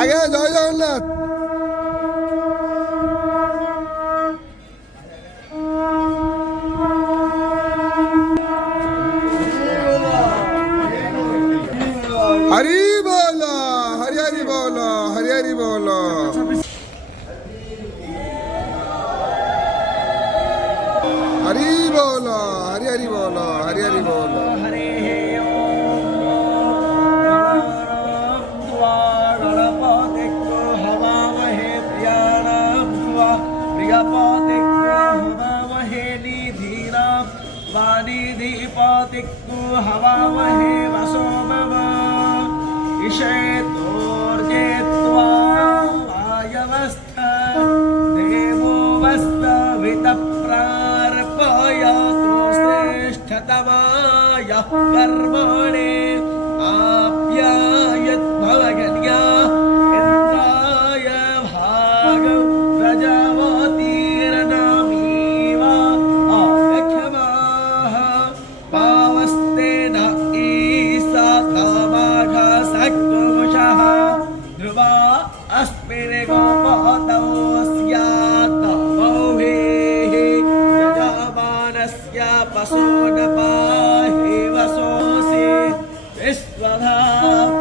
আগে জয় জগন্নাথ। हरी बोलो, हरि हरि बोलो, हरि हरि बोलो। हरि बोलो, हरि हरि बोलो, हरि हरि बोलो। हवामहे वसो मम इषेतोर्जेत्वा वायवस्थ देवो वस्त्रवितप्रार्पयतु श्रेष्ठतमाय कर्मणे आप्यायद्भवगन्या इन्द्राय भागं प्रजावतीर्नमीव आदक्षमाः पावस्ते न ईसा तामाघसक्तुमुषः ध्रुवा अस्मिन् गोपतौ स्यात् मौभिः यजमानस्य पशून् पाहि वसोऽसि विश्वधा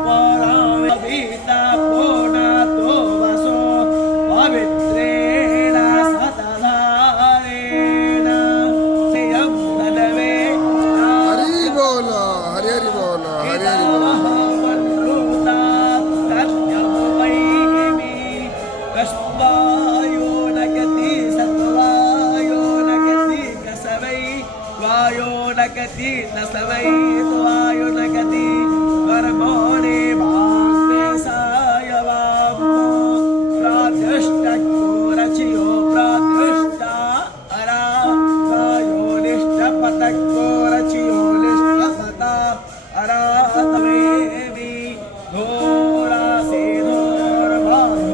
परावीता पूर्णतो वसो पवित्रेण सतधारेण श्रियं तनवे हरि बोलो, हरि हरि बोलो, हरि हरि बोलो। नगति न सवै त्वायो नगति कर्मणे भाग्ने सायवामो प्रातिष्ठको रचियो प्रातिष्ठा अरा गायो निष्ठपतको रचियो निष्ठपता अरा तमेवि घोरासे धोर्वाधो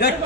That